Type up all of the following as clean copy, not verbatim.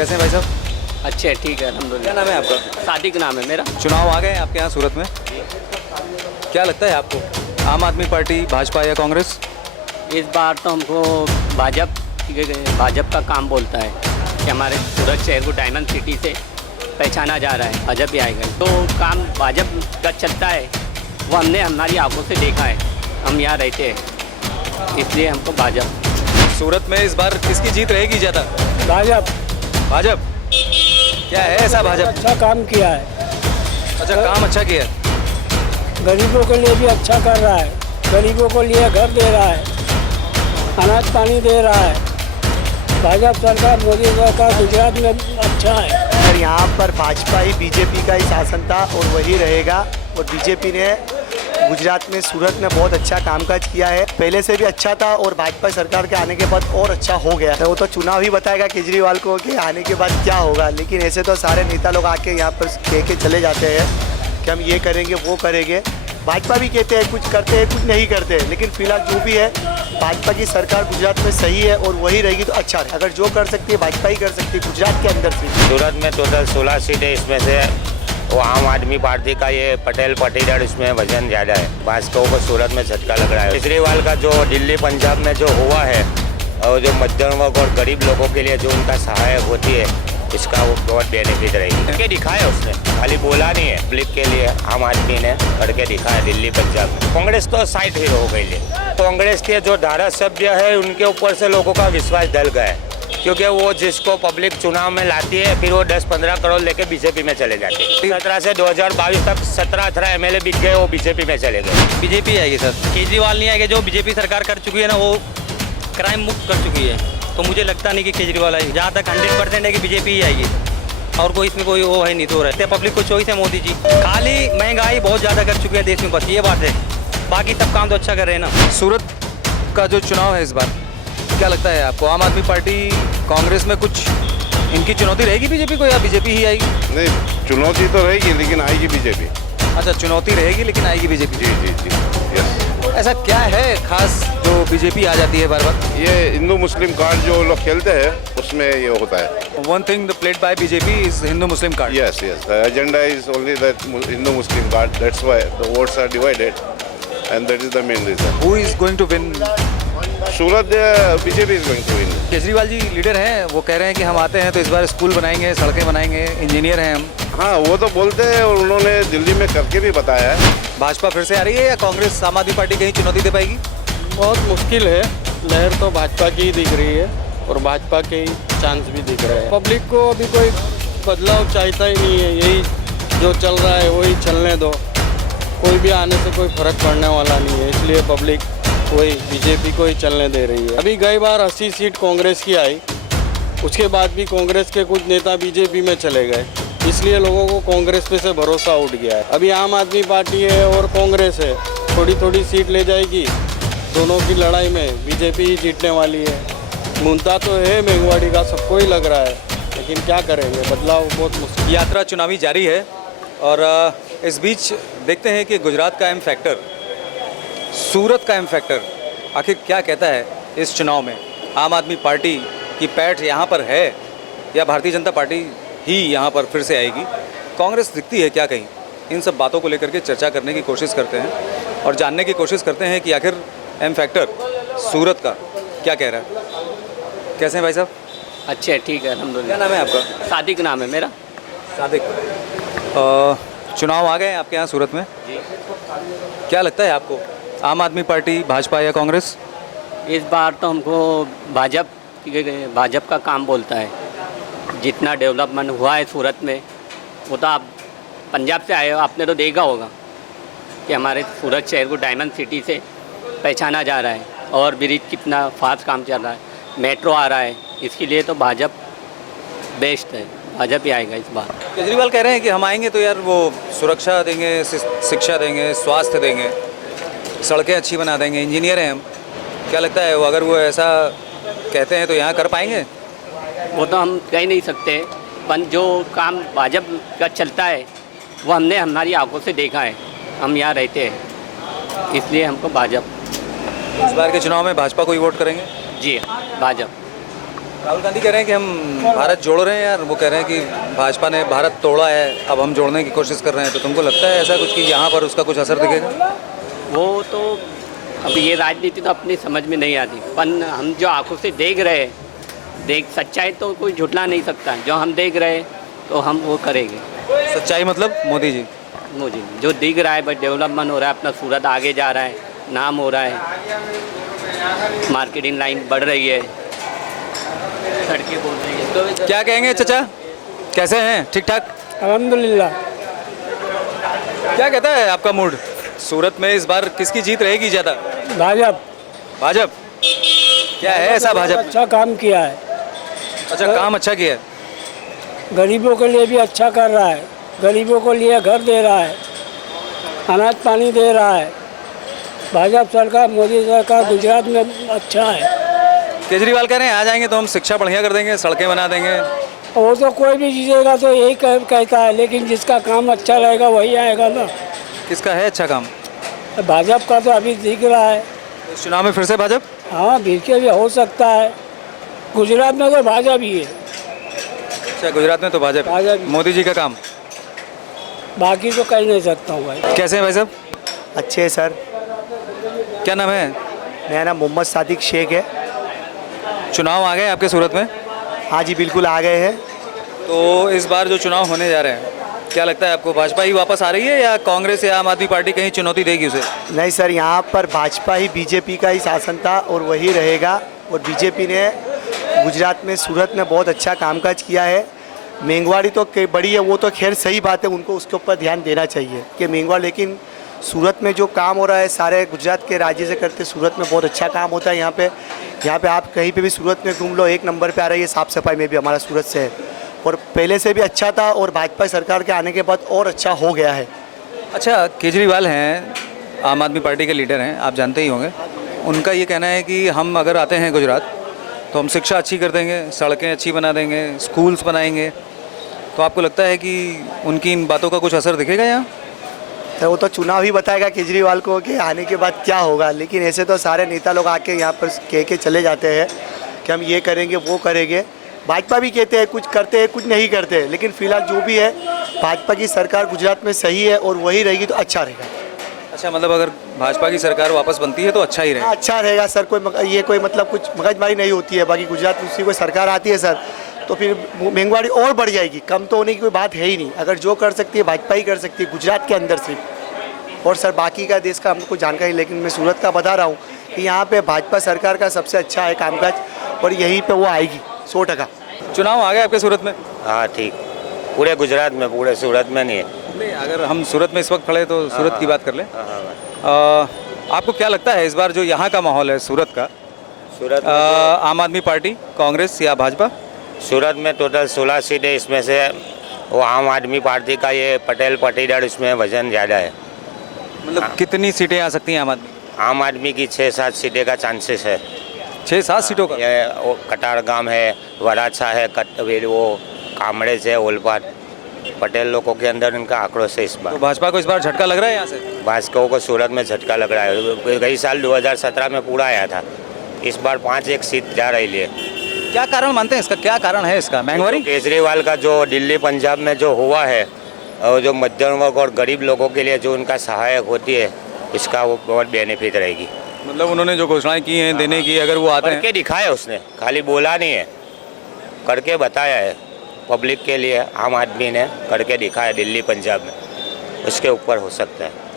कैसे हैं भाई साहब? अच्छे ठीक है क्या अल्हम्दुलिल्लाह। नाम है आपका? सादिक नाम है मेरा। चुनाव आ गए हैं आपके यहाँ सूरत में, क्या लगता है आपको, आम आदमी पार्टी, भाजपा या कांग्रेस? इस बार तो हमको भाजपा का काम बोलता है कि हमारे सूरत शहर को डायमंड सिटी से पहचाना जा रहा है, भाजपा ही आएगा। तो काम भाजपा का चलता है, वो हमने हमारी आंखों से देखा है, हम यहाँ रहते हैं, इसलिए हमको भाजपा। सूरत में इस बार किसकी जीत रहेगी ज़्यादा? भाजपा भाजपा। क्या है ऐसा भाजपा? अच्छा काम किया है, अच्छा काम अच्छा किया है। गरीबों के लिए भी अच्छा कर रहा है, गरीबों को लिए घर दे रहा है, अनाज पानी दे रहा है। भाजपा सरकार, मोदी सरकार गुजरात में अच्छा है। और यहाँ पर भाजपा ही बीजेपी का ही शासन था और वही रहेगा। और बीजेपी ने गुजरात में, सूरत में बहुत अच्छा कामकाज किया है, पहले से भी अच्छा था और भाजपा सरकार के आने के बाद और अच्छा हो गया है। वो तो चुनाव ही बताएगा केजरीवाल को कि आने के बाद क्या होगा, लेकिन ऐसे तो सारे नेता लोग आके यहाँ पर कह के चले जाते हैं कि हम ये करेंगे वो करेंगे। भाजपा भी कहते हैं कुछ करते हैं कुछ नहीं करते, लेकिन फिलहाल जो भी है भाजपा की सरकार गुजरात में सही है और वही रहेगी तो अच्छा है। अगर जो कर सकती है भाजपा ही कर सकती है गुजरात के अंदर से। सूरत में टोटल 16 सीटें, इसमें से वो आम आदमी पार्टी का ये पटेल पाटीदार, इसमें वजन ज़्यादा है। भाजपा को सूरत में झटका लग रहा है। केजरीवाल का जो दिल्ली पंजाब में जो हुआ है और जो मध्यम वर्ग और गरीब लोगों के लिए जो उनका सहायक होती है, इसका वो बहुत बेनिफिट रहेगी। करके दिखाया उसने, खाली बोला नहीं है, पब्लिक के लिए आम आदमी ने करके दिखाया दिल्ली पंजाब में। कांग्रेस तो साइड हीरो हो गई है। कांग्रेस के जो धारासभ्य है उनके ऊपर से लोगों का विश्वास डल गया है, क्योंकि वो जिसको पब्लिक चुनाव में लाती है फिर वो 10-15 करोड़ लेके बीजेपी में चले जाते हैं। 17 से 2022 तक 17-18 एमएलए बिक गए, वो बीजेपी में चले गए। बीजेपी आएगी सर, केजरीवाल नहीं आएगा। जो बीजेपी सरकार कर चुकी है ना, वो क्राइम मुक्त कर चुकी है, तो मुझे लगता नहीं कि केजरीवाल आएगी। जहाँ तक 100% है कि बीजेपी ही आएगी, और कोई इसमें कोई वो है नहीं। तो रहते पब्लिक को चॉइस है मोदी जी। खाली महंगाई बहुत ज़्यादा कर चुके हैं देश में, बस ये बात है, बाकी सब काम तो अच्छा कर रहे हैं ना। सूरत का जो चुनाव है इस बार, क्या लगता है आपको, आम आदमी पार्टी, कांग्रेस में कुछ इनकी चुनौती रहेगी बीजेपी को या बीजेपी ही आएगी? नहीं, चुनौती तो रहेगी लेकिन आएगी बीजेपी। अच्छा, चुनौती रहेगी लेकिन आएगी बीजेपी। जी जी जी, यस। ऐसा क्या है खास जो बीजेपी आ जाती है बार बार? ये हिंदू मुस्लिम कार्ड जो लोग खेलते हैं उसमें ये होता है। One thing the played by BJP is Hindu Muslim card. Yes yes, the agenda is only that Hindu Muslim card, that's why the votes are divided and that is the main reason. Who is going to win? Surat BJP is going to win. Kejriwal ji leader हैं, वो कह रहे हैं कि हम आते हैं तो इस बार स्कूल बनाएंगे, सड़कें बनाएंगे, इंजीनियर हैं हम। हाँ, वो तो बोलते हैं और उन्होंने दिल्ली में करके भी बताया है। भाजपा फिर से आ रही है या कांग्रेस, आम आदमी पार्टी कहीं चुनौती दे पाएगी? बहुत मुश्किल है, लहर तो भाजपा की ही दिख रही है और भाजपा के ही चांस भी दिख रहे हैं। पब्लिक को अभी कोई बदलाव चाहता ही नहीं है, यही जो चल रहा है वही चलने दो, कोई भी आने से कोई फर्क पड़ने वाला नहीं है, इसलिए पब्लिक वही बीजेपी को ही चलने दे रही है। अभी गई बार 80 सीट कांग्रेस की आई, उसके बाद भी कांग्रेस के कुछ नेता बीजेपी में चले गए, इसलिए लोगों को कांग्रेस पे से भरोसा उठ गया है। अभी आम आदमी पार्टी है और कांग्रेस है, थोड़ी थोड़ी सीट ले जाएगी, दोनों की लड़ाई में बीजेपी ही जीतने वाली है। मुद्दा तो है महंगाई का, सबको ही लग रहा है, लेकिन क्या करेंगे, बदलाव बहुत मुश्किल। यात्रा चुनावी जारी है और इस बीच देखते हैं कि गुजरात का एम फैक्टर, सूरत का एम फैक्टर आखिर क्या कहता है इस चुनाव में। आम आदमी पार्टी की पैठ यहाँ पर है या भारतीय जनता पार्टी ही यहाँ पर फिर से आएगी, कांग्रेस दिखती है क्या कहीं? इन सब बातों को लेकर के चर्चा करने की कोशिश करते हैं और जानने की कोशिश करते हैं कि आखिर एम फैक्टर सूरत का क्या कह रहा है। कैसे हैं भाई साहब? अच्छे ठीक है अल्हम्दुलिल्लाह। क्या नाम है आपका? सादिक नाम है मेरा। सादिक। चुनाव आ गए हैं आपके यहाँ सूरत में, क्या लगता है आपको, आम आदमी पार्टी, भाजपा या कांग्रेस? इस बार तो हमको भाजपा का काम बोलता है। जितना डेवलपमेंट हुआ है सूरत में, वो तो आप पंजाब से आए हो, आपने तो देखा होगा कि हमारे सूरत शहर को डायमंड सिटी से पहचाना जा रहा है, और ब्रिज कितना फास्ट काम चल रहा है, मेट्रो आ रहा है, इसके लिए तो भाजपा बेस्ट है, भाजपा ही आएगा इस बार। केजरीवाल कह रहे हैं कि हम आएंगे तो यार वो सुरक्षा देंगे, शिक्षा देंगे, स्वास्थ्य देंगे, सड़कें अच्छी बना देंगे, इंजीनियर हैं हम। क्या लगता है वो, अगर वो ऐसा कहते हैं तो यहाँ कर पाएंगे? वो तो हम कह नहीं सकते, पर जो काम भाजपा का चलता है वो हमने हमारी आंखों से देखा है, हम यहाँ रहते हैं, इसलिए हमको भाजपा। इस बार के चुनाव में भाजपा को ही वोट करेंगे? जी भाजपा। राहुल गांधी कह रहे हैं कि हम भारत जोड़ रहे हैं यार, वो कह रहे हैं कि भाजपा ने भारत तोड़ा है, अब हम जोड़ने की कोशिश कर रहे हैं। तो तुमको लगता है ऐसा कुछ कि यहाँ पर उसका कुछ असर दिखेगा? वो तो अब ये राजनीति तो अपनी समझ में नहीं आती, पर हम जो आंखों से देख रहे हैं, सच्चाई तो कोई झुटला नहीं सकता। जो हम देख रहे हैं तो हम वो करेंगे। सच्चाई मतलब मोदी जी? मोदी जो दिख रहा है, बस डेवलपमेंट हो रहा है, अपना सूरत आगे जा रहा है, नाम हो रहा है, मार्केटिंग लाइन बढ़ रही है, सड़कें बोल रही है। तो क्या कहेंगे चाचा, कैसे हैं? ठीक ठाक? अल्हम्दुलिल्लाह। क्या कहता है आपका मूड? सूरत में इस बार किसकी जीत रहेगी ज़्यादा? भाजपा भाजप? क्या है ऐसा भाजप? अच्छा काम किया है, अच्छा, काम अच्छा किया है। गरीबों के लिए भी अच्छा कर रहा है, गरीबों को लिए घर दे रहा है, अनाज पानी दे रहा है। भाजपा सरकार, मोदी सरकार गुजरात में अच्छा है। केजरीवाल कह रहे हैं आ जाएंगे तो हम शिक्षा बढ़िया कर देंगे, सड़कें बना देंगे। वो तो कोई भी जीतेगा तो यही कहता है, लेकिन जिसका काम अच्छा रहेगा वही आएगा ना। किसका है अच्छा काम? भाजपा का तो अभी दिख रहा है। इस चुनाव में फिर से भाजप? हाँ, बीच भी हो सकता है। गुजरात में तो भाजपा ही है। अच्छा, गुजरात में तो भाजप। भाजप। मोदी जी का काम बाकी तो कह नहीं सकता हूँ भाई। कैसे हैं भाई साहब? अच्छे है सर। क्या नाम है? मेरा नाम मोहम्मद सादिक शेख है। चुनाव आ गए आपके सूरत में? हाँ जी, बिल्कुल आ गए हैं। तो इस बार जो चुनाव होने जा रहे हैं, क्या लगता है आपको, भाजपा ही वापस आ रही है या कांग्रेस या आम आदमी पार्टी कहीं चुनौती देगी उसे? नहीं सर, यहाँ पर भाजपा ही, बीजेपी का ही शासन था और वही रहेगा। और बीजेपी ने गुजरात में, सूरत में बहुत अच्छा कामकाज किया है। महंगाई तो बड़ी है, वो तो खैर सही बात है, उनको उसके ऊपर ध्यान देना चाहिए कि महंगाई, लेकिन सूरत में जो काम हो रहा है सारे गुजरात के राज्य से करते, सूरत में बहुत अच्छा काम होता है। यहाँ पे आप कहीं पे भी सूरत में घूम लो, एक नंबर पे आ रही है साफ़ सफाई में भी, हमारा सूरत से है। और पहले से भी अच्छा था और भाजपा सरकार के आने के बाद और अच्छा हो गया है। अच्छा, केजरीवाल हैं, आम आदमी पार्टी के लीडर हैं, आप जानते ही होंगे। उनका ये कहना है कि हम अगर आते हैं गुजरात तो हम शिक्षा अच्छी कर देंगे, सड़कें अच्छी बना देंगे, स्कूल्स बनाएंगे। तो आपको लगता है कि उनकी इन बातों का कुछ असर दिखेगा यहाँ? तो वो तो चुनाव ही बताएगा केजरीवाल को कि आने के बाद क्या होगा। लेकिन ऐसे तो सारे नेता लोग आके यहाँ पर कह के चले जाते हैं कि हम ये करेंगे, वो करेंगे। भाजपा भी कहते हैं कुछ करते हैं, कुछ नहीं करते। लेकिन फिलहाल जो भी है, भाजपा की सरकार गुजरात में सही है और वही रहेगी तो अच्छा रहेगा। अच्छा, मतलब अगर भाजपा की सरकार वापस बनती है तो अच्छा ही रहेगा? अच्छा रहेगा सर। ये कोई मतलब कुछ मगजमारी नहीं होती है। बाकी गुजरात में कोई सरकार आती है सर तो फिर महंगाई और बढ़ जाएगी। कम तो होने की कोई बात है ही नहीं। अगर जो कर सकती है भाजपा ही कर सकती है गुजरात के अंदर सिर्फ। और सर बाकी का देश का हमको जानकारी, लेकिन मैं सूरत का बता रहा हूँ कि यहाँ पे भाजपा सरकार का सबसे अच्छा है कामकाज और यहीं पे वो आएगी 100%। चुनाव आ गए आपके सूरत में? हाँ ठीक, पूरे गुजरात में, पूरे सूरत में नहीं है। नहीं, अगर हम सूरत में इस वक्त खड़े तो सूरत की बात कर लें। आपको क्या लगता है इस बार जो यहाँ का माहौल है सूरत का, सूरत आम आदमी पार्टी, कांग्रेस या भाजपा? सूरत में टोटल 16 सीटें, इसमें से वो आम आदमी पार्टी का ये पटेल पाटीदार, इसमें वजन ज़्यादा है। मतलब कितनी सीटें आ सकती हैं आम आदमी? आम आदमी की 6-7 सीटें का चांसेस है। 6-7 सीटों का? ये वो कटारगाम है, वराछा है, वो कामड़ेज है, ओलपाट, पटेल लोगों के अंदर इनका आक्रोश है इस तो बार। भाजपा को इस बार झटका लग रहा है यहाँ से? भाजपा को सूरत में झटका लग रहा है। गई साल 2017 में पूरा आया था, इस बार 5-1 सीट जा रही है। क्या कारण मानते हैं इसका, क्या कारण है इसका? महंगाई? केजरीवाल का जो दिल्ली पंजाब में जो हुआ है, और जो मध्यम वर्ग और गरीब लोगों के लिए जो उनका सहायक होती है, इसका वो बहुत बेनिफिट रहेगी। मतलब उन्होंने जो घोषणाएं की हैं देने की, अगर वो आते हैं? करके दिखाया उसने, खाली बोला नहीं है, करके बताया है पब्लिक के लिए। आम आदमी ने करके दिखाया दिल्ली पंजाब में, उसके ऊपर हो सकता है।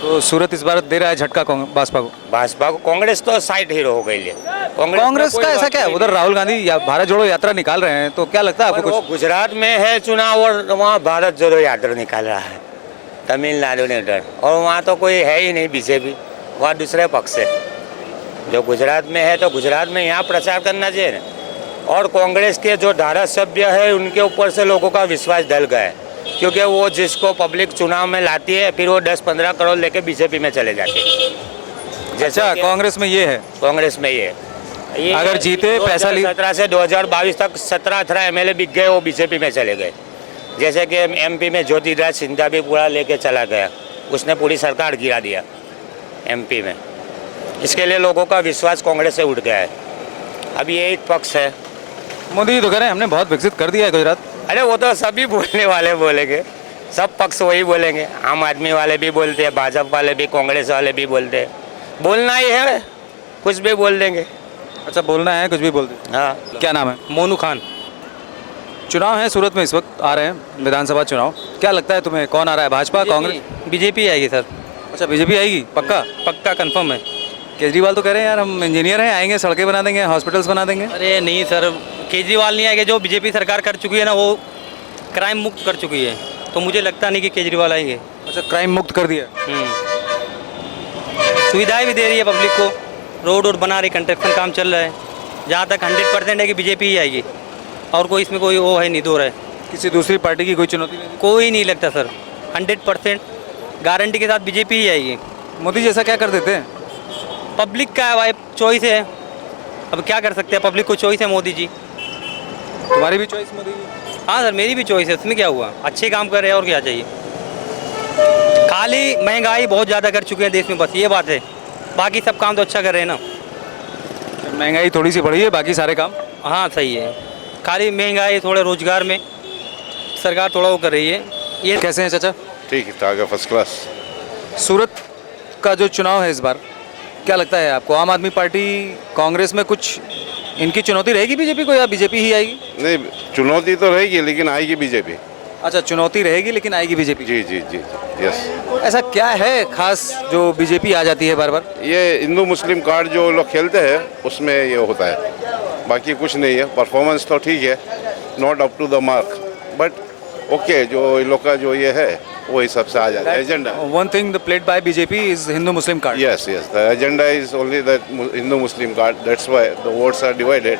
तो सूरत इस बार दे रहा है झटका भाजपा को? भाजपा को, कांग्रेस तो साइड हीरो हो गई है। कांग्रेस का ऐसा क्या है? उधर राहुल गांधी भारत जोड़ो यात्रा निकाल रहे हैं, तो क्या लगता है आपको? कुछ गुजरात में है चुनाव और वहाँ भारत जोड़ो यात्रा निकाल रहा है, तमिलनाडु ने उधर, और वहाँ तो कोई है ही नहीं बीजेपी, वहाँ दूसरे पक्ष है। जो गुजरात में है तो गुजरात में यहाँ प्रचार करना चाहिए ना। और कांग्रेस के जो धारासभ्य है उनके ऊपर से लोगों का विश्वास ढल गया है, क्योंकि वो जिसको पब्लिक चुनाव में लाती है फिर वो 10-15 करोड़ लेके बीजेपी में चले जाते हैं। अच्छा, कांग्रेस में ये है? कांग्रेस में ये अगर जीते पैसा 2017 से 2022 तक 17-18 एमएलए बिक गए, वो बीजेपी में चले गए। जैसे कि एमपी में ज्योतिराज सिंधिया भी पूरा लेके चला गया, उसने पूरी सरकार गिरा दिया एमपी में। इसके लिए लोगों का विश्वास कांग्रेस से उठ गया है। अब ये एक पक्ष है मोदी जी तो कह रहे हैं हमने बहुत विकसित कर दिया है गुजरात। अरे वो तो सभी बोलने वाले बोलेंगे, सब पक्ष वही बोलेंगे। आम आदमी वाले भी बोलते हैं, भाजपा वाले भी, कांग्रेस वाले भी बोलते हैं। बोलना ही है, कुछ भी बोल देंगे। अच्छा, बोलना है कुछ भी बोल दे। हाँ, क्या नाम है? मोनू खान। चुनाव है सूरत में, इस वक्त आ रहे हैं विधानसभा चुनाव। क्या लगता है तुम्हें, कौन आ रहा है, भाजपा कांग्रेस? बीजेपी आएगी सर, अच्छा, बीजेपी आएगी पक्का? पक्का कंफर्म है। केजरीवाल तो कह रहे हैं यार हम इंजीनियर हैं, आएंगे सड़कें बना देंगे, हॉस्पिटल्स बना देंगे। अरे नहीं सर, केजरीवाल नहीं आएगा। जो बीजेपी सरकार कर चुकी है ना, वो क्राइम मुक्त कर चुकी है, तो मुझे लगता नहीं कि केजरीवाल आएंगे। अच्छा, क्राइम मुक्त कर दिया। सुविधाएं भी दे रही है पब्लिक को, रोड वोड बना रही, कंस्ट्रक्शन काम चल रहा है। जहाँ तक 100% है कि बीजेपी ही आएगी, और कोई इसमें कोई वो है नहीं, दो है। किसी दूसरी पार्टी की कोई चुनौती नहीं? कोई नहीं लगता सर, 100% गारंटी के साथ बीजेपी ही आएगी। मोदी जी ऐसा क्या कर देते हैं? पब्लिक का भाई चॉइस है, अब क्या कर सकते हैं, पब्लिक को चॉइस है मोदी जी। तुम्हारी भी चॉइस मोदी जी? हाँ सर, मेरी भी चॉइस है, इसमें क्या हुआ, अच्छे काम कर रहे हैं और क्या चाहिए। खाली महंगाई बहुत ज़्यादा कर चुके हैं देश में, बस ये बात है, बाकी सब काम तो अच्छा कर रहे हैं ना। महंगाई थोड़ी सी बढ़ी है, बाकी सारे काम? हाँ सही है, खाली महंगाई, थोड़े रोजगार में सरकार थोड़ा वो कर रही है। ये कैसे हैं चाचा? ठीक ठाक है, फर्स्ट क्लास। सूरत का जो चुनाव है इस बार, क्या लगता है आपको, आम आदमी पार्टी कांग्रेस में कुछ इनकी चुनौती रहेगी बीजेपी को, या बीजेपी ही आएगी? नहीं, चुनौती तो रहेगी लेकिन आएगी बीजेपी। अच्छा, चुनौती रहेगी लेकिन आएगी बीजेपी। जी जी जी, यस। ऐसा क्या है खास जो बीजेपी आ जाती है बार बार? ये हिंदू मुस्लिम कार्ड जो लोग खेलते हैं उसमें ये होता है, बाकी कुछ नहीं है। परफॉर्मेंस तो ठीक है, not up to the mark, but okay, जो इन लोग का जो ये है वो हिसाब से आ जाता है agenda. One thing the played by BJP is Hindu Muslim card. Yes, yes. The agenda is only the Hindu-Muslim card. That's why the votes are divided,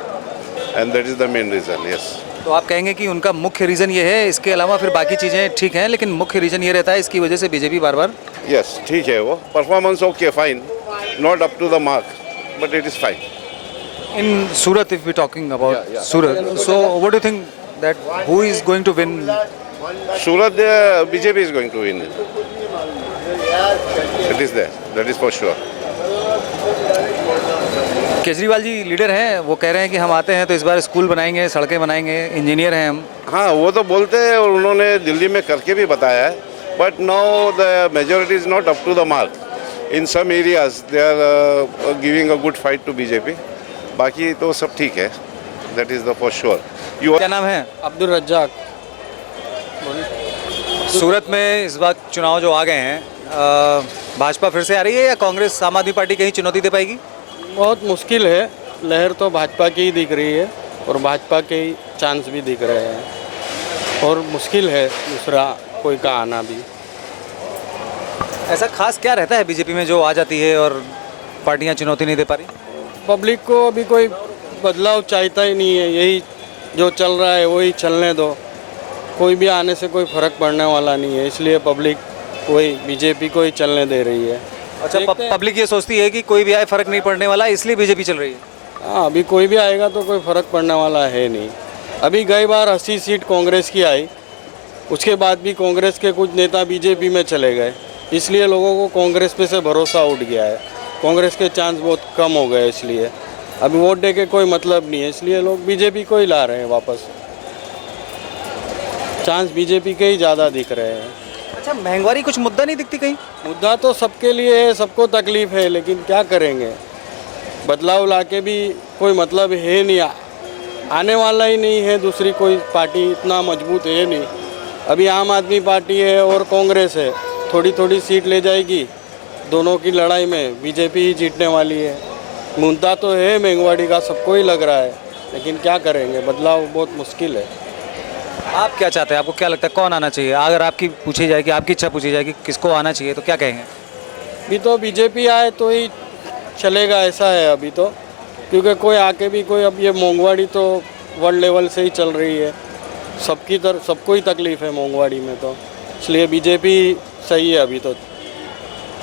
and that is the main reason. Yes. तो आप कहेंगे कि उनका मुख्य reason ये है, इसके अलावा फिर बाकी चीज़ें ठीक हैं, लेकिन मुख्य रीज़न ये रहता है इसकी वजह से बीजेपी बार बार? Yes, ठीक है वो। Performance okay, fine. Not up to the mark, but it is fine. In Surat, if we're talking about Surat, so what do you think that who is going to win? Surat, BJP is going to win. It is there. That is for sure. Kejriwal ji leader हैं, वो कह रहे हैं कि हम आते हैं तो इस बार स्कूल बनाएंगे, सड़कें बनाएंगे, इंजीनियर हैं हम। हाँ, वो तो बोलते हैं और उन्होंने दिल्ली में करके भी बताया है, but now the majority is not up to the mark. In some areas they are giving a good fight to BJP, बाकी तो सब ठीक है। That is the for sure. क्या नाम है? अब्दुल रज्जाक। सूरत में इस बार चुनाव जो आ गए हैं, भाजपा फिर से आ रही है या कांग्रेस, आम आदमी पार्टी कहीं चुनौती दे पाएगी? बहुत मुश्किल है, लहर तो भाजपा की ही दिख रही है और भाजपा के ही चांस भी दिख रहे हैं, और मुश्किल है दूसरा कोई का आना भी। ऐसा खास क्या रहता है बीजेपी में जो आ जाती है और पार्टियां चुनौती नहीं दे पा रही? पब्लिक को अभी कोई बदलाव चाहता ही नहीं है, यही जो चल रहा है वही चलने दो, कोई भी आने से कोई फ़र्क पड़ने वाला नहीं है, इसलिए पब्लिक वही बीजेपी को ही चलने दे रही है। अच्छा, पब्लिक ये सोचती है कि कोई भी आए फर्क नहीं पड़ने वाला, इसलिए बीजेपी चल रही है? हाँ, अभी कोई भी आएगा तो कोई फ़र्क पड़ने वाला है नहीं। अभी गई बार 80 सीट कांग्रेस की आई, उसके बाद भी कांग्रेस के कुछ नेता बीजेपी में चले गए, इसलिए लोगों को कांग्रेस पे से भरोसा उठ गया है, कांग्रेस के चांस बहुत कम हो गए, इसलिए अभी वोट दे के कोई मतलब नहीं है, इसलिए लोग बीजेपी को ही ला रहे हैं वापस। चांस बीजेपी के ही ज़्यादा दिख रहे हैं। अच्छा, महंगाई कुछ मुद्दा नहीं दिखती कहीं? मुद्दा तो सबके लिए है, सबको तकलीफ है, लेकिन क्या करेंगे, बदलाव लाके भी कोई मतलब है नहीं, आने वाला ही नहीं है, दूसरी कोई पार्टी इतना मजबूत है नहीं। अभी आम आदमी पार्टी है और कांग्रेस है, थोड़ी थोड़ी सीट ले जाएगी, दोनों की लड़ाई में बीजेपी ही जीतने वाली है। मुद्दा तो है महंगाई का, सबको ही लग रहा है, लेकिन क्या करेंगे, बदलाव बहुत मुश्किल है। आप क्या चाहते हैं, आपको क्या लगता है कौन आना चाहिए? अगर आपकी पूछी जाए कि आपकी इच्छा पूछी जाए कि किसको आना चाहिए तो क्या कहेंगे? अभी तो बीजेपी आए तो ही चलेगा, ऐसा है अभी तो, क्योंकि कोई आके भी कोई, अब ये महंगाई तो वर्ल्ड लेवल से ही चल रही है, सबको ही तकलीफ है महंगाई में, तो इसलिए बीजेपी सही है अभी तो।